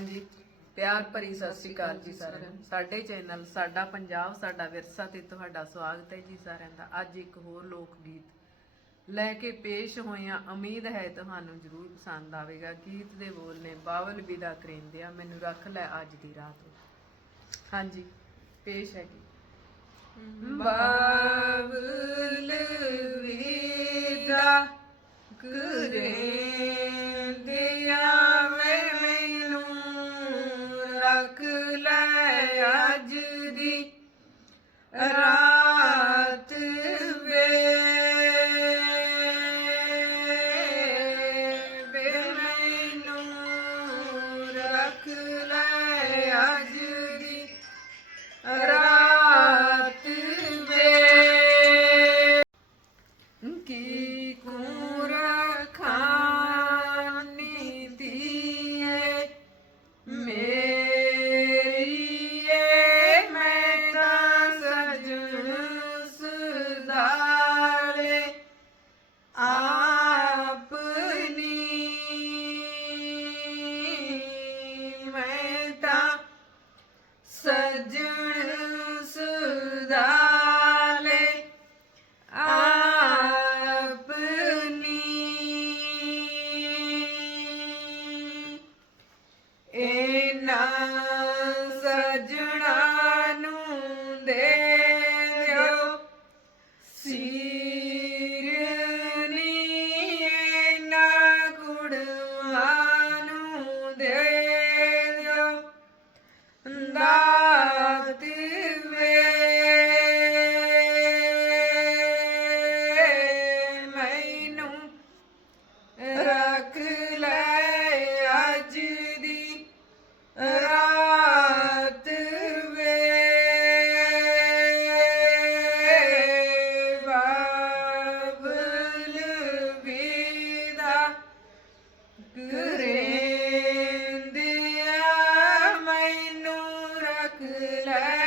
ਹਾਂਜੀ ਪਿਆਰ ਭਰੀ ਸਤਿ ਸ਼੍ਰੀ ਅਕਾਲ ਜੀ ਸਾਰਿਆਂ ਨੂੰ। ਸਾਡੇ ਚੈਨਲ ਸਾਡਾ ਪੰਜਾਬ, ਸਾਡਾ ਵਿਰਸਾ ਤੇ ਤੁਹਾਡਾ ਸਵਾਗਤ ਹੈ ਜੀ ਸਾਰਿਆਂ ਦਾ। ਅੱਜ ਇੱਕ ਹੋਰ ਲੋਕ ਗੀਤ ਲੈ ਕੇ ਪੇਸ਼ ਹੋਇਆ ਉਮੀਦ ਹੈ ਤੁਹਾਨੂੰ ਜ਼ਰੂਰ ਪਸੰਦ ਆਵੇਗਾ। ਗੀਤ ਦੇ ਬੋਲ ਨੇ, ਬਾਵਲ ਵਿਦਾ ਕਰਿੰਦਿਆ, ਮੈਨੂੰ ਰੱਖ ਲੈ ਅੱਜ ਦੀ ਰਾਤ। ਹਾਂਜੀ, ਪੇਸ਼ ਹੈ ਜੀ ਬਾਵਲ ਵਿਦਾ ਕਰਿੰਦਿਆ ਰੱਖ ਲੈ ਅੱਜ ਦੀ ਰਾਤ ਵੇ। ਵੇ ਮੈਨੂੰ ਰੱਖ ਲੈ ਅੱਜ ਦੀ ਰਾਤ ਵੇ। ਕੀ ਕੁਰ ਸਜਣ ਸੁਦਾਲੇ ਆਪਨੀ ਇਹਨਾਂ ਸਜਣਾ ਨੂੰ ਦੇ ਦਿਓ। ਸਿਰਨੀ ਇਹਨਾਂ ਕੁੜਮਾਂ ਨੂੰ ਦੇ ਦਿਓ। ਦਾਤ ਕਰੇਂਦਿਆ ਮੈਨੂੰ ਰੱਖ ਲੈ।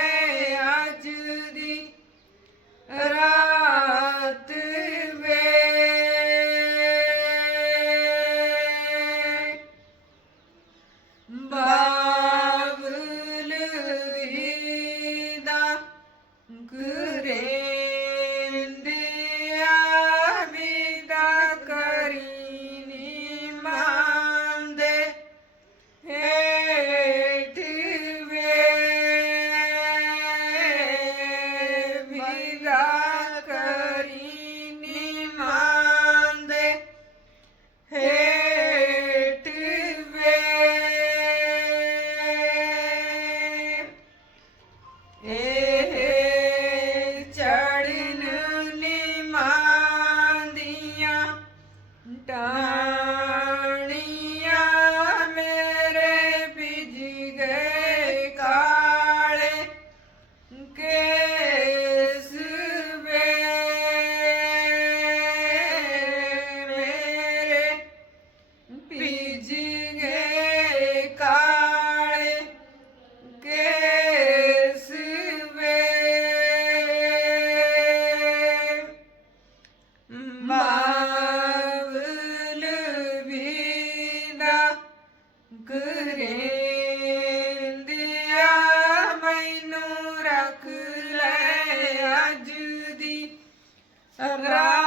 Ei! ਕਰੇਂਦਿਆ ਮੈਨੂੰ ਰੱਖ ਲੈ ਅੱਜ ਦੀ ਰਾਤ